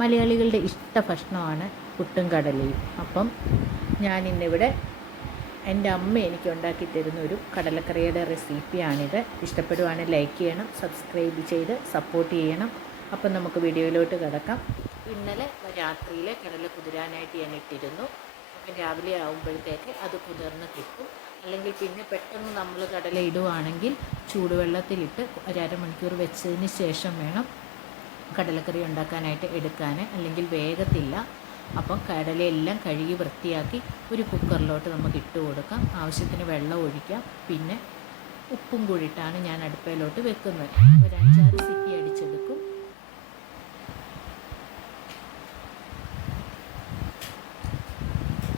മലയാളികളുടെ ഇഷ്ട ഭക്ഷണമാണ് പുട്ടും കടലയും. അപ്പം ഞാനിന്നിവിടെ എൻ്റെ അമ്മ എനിക്ക് ഉണ്ടാക്കി തരുന്ന ഒരു കടലക്കറിയുടെ റെസിപ്പിയാണിത്. ഇഷ്ടപ്പെടുവാണെങ്കിൽ ലൈക്ക് ചെയ്യണം, സബ്സ്ക്രൈബ് ചെയ്ത് സപ്പോർട്ട് ചെയ്യണം. അപ്പം നമുക്ക് വീഡിയോയിലോട്ട് കിടക്കാം. ഇന്നലെ രാത്രിയിൽ കടല കുതിരാനായിട്ട് ഞാൻ ഇട്ടിരുന്നു. അപ്പം രാവിലെ ആകുമ്പോഴത്തേക്ക് അത് കുതിർന്ന് കിട്ടും. അല്ലെങ്കിൽ പിന്നെ പെട്ടെന്ന് നമ്മൾ കടല ഇടുവാണെങ്കിൽ ചൂടുവെള്ളത്തിലിട്ട് ഒരു അരമണിക്കൂർ വെച്ചതിന് ശേഷം വേണം കടലക്കറി ഉണ്ടാക്കാനായിട്ട് എടുക്കാൻ, അല്ലെങ്കിൽ വേഗത്തില്ല. അപ്പം കടലയെല്ലാം കഴുകി വൃത്തിയാക്കി ഒരു കുക്കറിലോട്ട് നമുക്ക് ഇട്ട് കൊടുക്കാം. ആവശ്യത്തിന് വെള്ളം ഒഴിക്കാം. പിന്നെ ഉപ്പും കൂടിയിട്ടാണ് ഞാൻ അടുപ്പയിലോട്ട് വെക്കുന്നത്. ഒരു 5-6 സിറ്റി അടിച്ചെടുക്കും.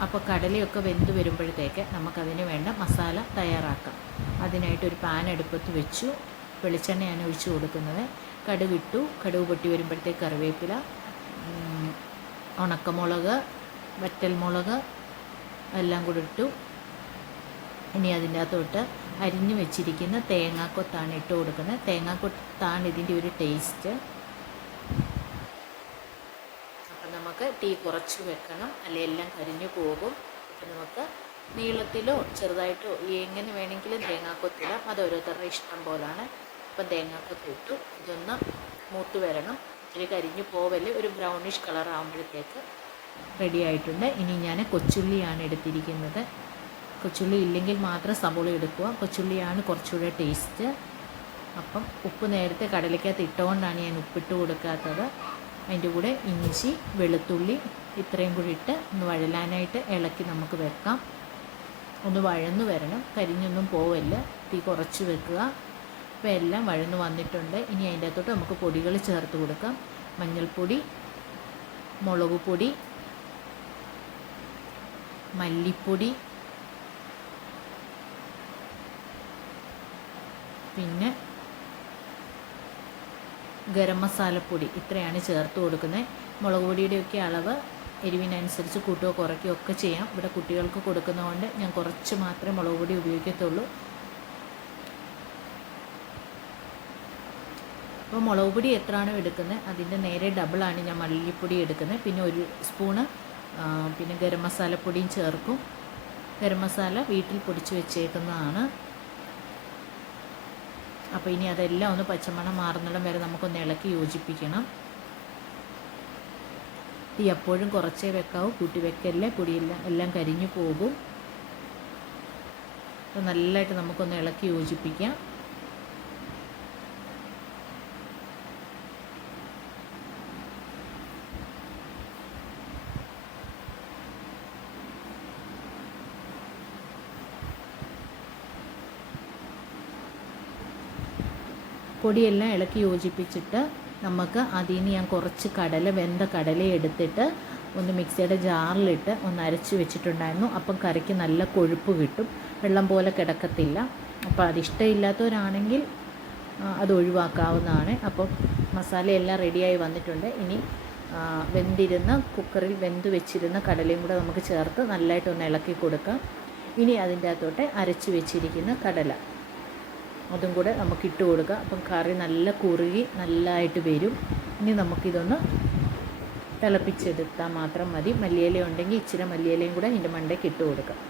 അപ്പോൾ കടലയൊക്കെ വെന്ത് വരുമ്പോഴത്തേക്ക് നമുക്കതിന് വേണ്ട മസാല തയ്യാറാക്കാം. അതിനായിട്ട് ഒരു പാൻ അടുപ്പത്ത് വെച്ചു. വെളിച്ചെണ്ണയാണ് ഒഴിച്ചു കൊടുക്കുന്നത്. കടുകിട്ടു. കടുക് പൊട്ടി വരുമ്പോഴത്തേക്ക് കറിവേപ്പില, ഉണക്കമുളക്, വറ്റൽമുളക് എല്ലാം കൂടി ഇട്ടു. ഇനി അതിൻ്റെ അകത്തോട്ട് അരിഞ്ഞു വെച്ചിരിക്കുന്ന തേങ്ങാക്കൊത്താണ് ഇട്ട് കൊടുക്കുന്നത്. തേങ്ങാക്കൊത്താണ് ഇതിൻ്റെ ഒരു ടേസ്റ്റ്. അപ്പം നമുക്ക് തീ കുറച്ച് വെക്കണം, അല്ലെങ്കിൽ എല്ലാം കരിഞ്ഞു പോകും. അപ്പം നമുക്ക് നീളത്തിലോ ചെറുതായിട്ടോ എങ്ങനെ വേണമെങ്കിലും തേങ്ങാക്കൊത്തിടാം. അത് ഓരോരുത്തരുടെ ഇഷ്ടം പോലാണ്. അപ്പം തേങ്ങാക്കൊത്ത് ഇട്ടു. ഇതൊന്ന് മൂത്ത് വരണം. ഇത്തിരി കരിഞ്ഞു പോവല്, ഒരു ബ്രൗണിഷ് കളർ ആകുമ്പോഴത്തേക്ക് റെഡി ആയിട്ടുണ്ട്. ഇനി ഞാൻ കൊച്ചുള്ളിയാണ് എടുത്തിരിക്കുന്നത്. കൊച്ചുള്ളി ഇല്ലെങ്കിൽ മാത്രം സവോള എടുക്കുക. കൊച്ചുള്ളിയാണ് കുറച്ചുകൂടെ ടേസ്റ്റ്. അപ്പം ഉപ്പ് നേരത്തെ കടലയ്ക്കകത്ത് ഇട്ടുകൊണ്ടാണ് ഞാൻ ഉപ്പിട്ട് കൊടുക്കാത്തത്. അതിൻ്റെ കൂടെ ഇഞ്ചി, വെളുത്തുള്ളി ഇത്രയും കൂടി ഇട്ട് ഒന്ന് വഴലാനായിട്ട് ഇളക്കി നമുക്ക് വെക്കാം. ഒന്ന് വഴന്നു വരണം, കരിഞ്ഞൊന്നും പോവല്ല. തീ കുറച്ച് വെക്കുക. ഇപ്പോൾ എല്ലാം വഴന്നു വന്നിട്ടുണ്ട്. ഇനി അതിൻ്റെ അകത്തോട്ട് നമുക്ക് പൊടികൾ ചേർത്ത് കൊടുക്കാം. മഞ്ഞൾപ്പൊടി, മുളക് പൊടി, മല്ലിപ്പൊടി, പിന്നെ ഗരം മസാലപ്പൊടി, ഇത്രയാണ് ചേർത്ത് കൊടുക്കുന്നത്. മുളക് പൊടിയുടെയൊക്കെ അളവ് എരിവിനനുസരിച്ച് കൂട്ടുകയോ കുറയ്ക്കുകയോ ഒക്കെ ചെയ്യാം. ഇവിടെ കുട്ടികൾക്ക് കൊടുക്കുന്നതുകൊണ്ട് ഞാൻ കുറച്ച് മാത്രമേ മുളക് പൊടി ഉപയോഗിക്കത്തുള്ളൂ. അപ്പോൾ മുളക് പൊടി എത്രയാണോ എടുക്കുന്നത് അതിൻ്റെ നേരെ ഡബിളാണ് ഞാൻ മല്ലിപ്പൊടി എടുക്കുന്നത്. പിന്നെ ഒരു സ്പൂണ് പിന്നെ ഗരം മസാലപ്പൊടിയും ചേർക്കും. ഗരം മസാല വീട്ടിൽ പൊടിച്ച് വെച്ചേക്കുന്നതാണ്. അപ്പോൾ ഇനി അതെല്ലാം ഒന്ന് പച്ചമണം മാറുന്നിടം വരെ നമുക്കൊന്ന് ഇളക്കി യോജിപ്പിക്കണം. തീ എപ്പോഴും കുറച്ചേ വെക്കാവൂ, കൂട്ടി വെക്കല്ലേ, എല്ലാം കരിഞ്ഞു പോകും. അപ്പോൾ നല്ലതായിട്ട് നമുക്കൊന്ന് ഇളക്കി യോജിപ്പിക്കാം. പൊടിയെല്ലാം ഇളക്കി യോജിപ്പിച്ചിട്ട് നമുക്ക് അതിൽ നിന്ന് ഞാൻ കുറച്ച് വെന്ത കടല എടുത്തിട്ട് ഒന്ന് മിക്സിയുടെ ജാറിലിട്ട് ഒന്ന് അരച്ച് വെച്ചിട്ടുണ്ടായിരുന്നു. അപ്പം കറിക്ക് നല്ല കൊഴുപ്പ് കിട്ടും, വെള്ളം പോലെ കിടക്കത്തില്ല. അപ്പോൾ അതിഷ്ടമില്ലാത്തവരാണെങ്കിൽ അത് ഒഴിവാക്കാവുന്നതാണ്. അപ്പം മസാലയെല്ലാം റെഡിയായി വന്നിട്ടുണ്ട്. ഇനി കുക്കറിൽ വെന്ത് വെച്ചിരുന്ന കടലയും കൂടെ നമുക്ക് ചേർത്ത് നല്ലതായിട്ടൊന്ന് ഇളക്കി കൊടുക്കാം. ഇനി അതിൻ്റെ അകത്തോട്ട് അരച്ച് വെച്ചിരിക്കുന്ന കടല അതും കൂടെ നമുക്ക് ഇട്ട് കൊടുക്കുക. അപ്പം കറി നല്ല കുറുകി നല്ലതായിട്ട് വരും. ഇനി നമുക്കിതൊന്ന് തിളപ്പിച്ചെടുത്താൽ മാത്രം മതി. മല്ലിയില ഉണ്ടെങ്കിൽ ഇച്ചിരി മല്ലിയിലയും കൂടെ ഇതിൻ്റെ മണ്ടയ്ക്ക് ഇട്ട് കൊടുക്കാം.